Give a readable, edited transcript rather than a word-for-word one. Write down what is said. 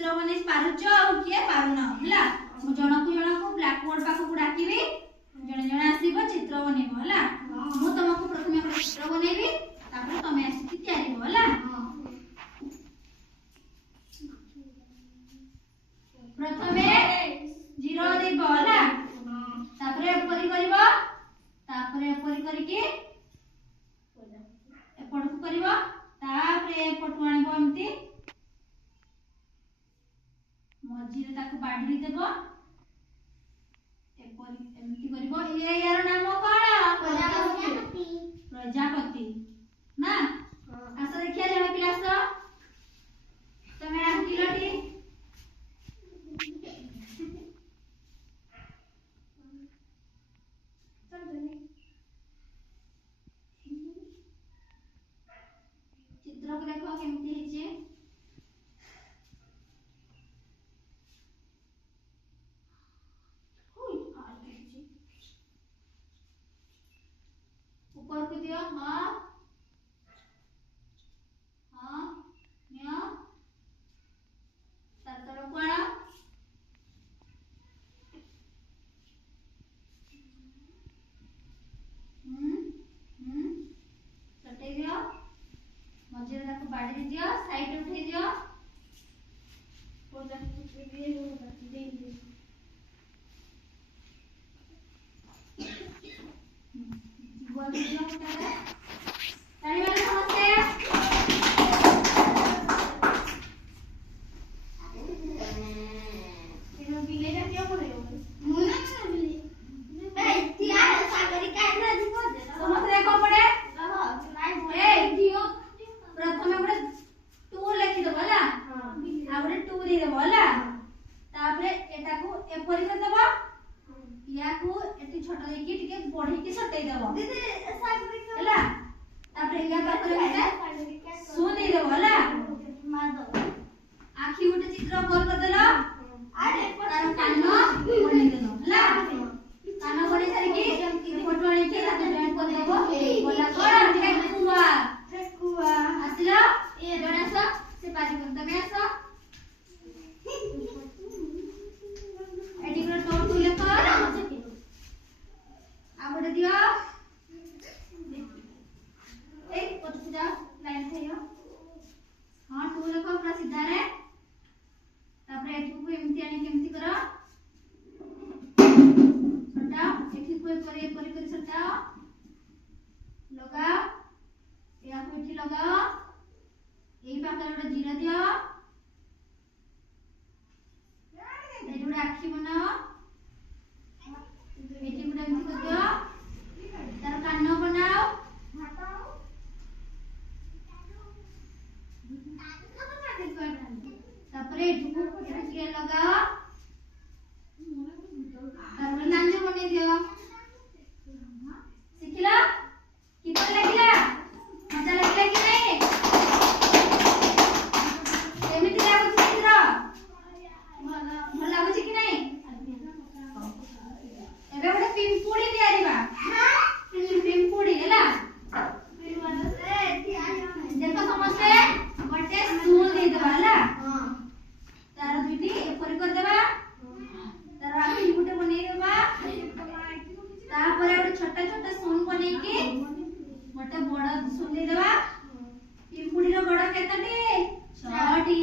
चित्र बने पारुच आ किए पारुन हला मु जनकु ब्लैक बोर्ड पाखु को डाकिबी जने जने आसीबो चित्र बनेबो हला मु तुमको प्रथमे चित्र बनेबी तापर तमे आसी तैयारी हो हला प्रथमे 0 देबो हला तापर ऊपर करबो तापर ऊपर करके एपड़ को करबो तापर एपड़ आनिबो एमती मझिरे ताको बाढी देबो एमती करबो ये यार नाम कोन प्रजापति ना आस देखिया जण पिला आस तमे आंकिलटी चित्र को देखो केमती हिचे ऊपर को दियो हां हां नियो तार तळ कोण सटे दियो मझिरे ताको बाडी दियो साइड उठे दियो पोला उठे दियो दे दे बोल दियो ताली वाले समझते हैं तेरे बिले जा क्यों बोल रहे हो मुना ना बिले ए तियार सागरी का ना जी को दे समझ रे को पड़े ए दियो प्रथमे गोटे 2 लिखि दबो हला हां आ गोटे 2 दे दबो हला तापरे एटा को एपरि कर दबो या को एटी छोट देकी टिके बढ़ी के सटै दबो दीदी हला तापरे या पाखरे गोटे सु दे दबो हला मार दबो आखी गोटे चित्र गोल कर देलो आरे तार कान बने देलो हला कान बने सारी की फोटो आनी के ताके ड्राइंग कर देबो बोला कोन ठेकुआ ठेकुआ आसिलो ए जणासो से पारी कोन तमे आसो एटी को टोर तुले कर आगोटे दियो ए पछ जा लाइन थेयो हां टू लेको पूरा सीधा रे तापर एठी को एमती आनी केमती करो छोटा एठी को परे कर छोटा लगाओ या को एठी लगाओ एई पाकर गोटे जीरो दियो एठी गोटे आखी बनाओ एठी गोटे एमती कर दियो तार कान बनाओ तापर एठी को एठी लगाओ तापर नानी बने दियो सिखिला किपर लागिला मजा लागिला कि नहीं केमिति लागु चित्र भल लागु कि नहीं एबे गोटे पिंपुड़ी दियारिबा पिंपुड़ी हैला देखो समझते गोटे स्टूल दे देबा हैला तार दुटी एपरि कर देबा तार आखि गुटे बने देबा तापर गोटे छोटा छोटा सुन बने के गोटे बड़ सुन दे देबा पिंपुड़ी रो बड़ केतटी 6टी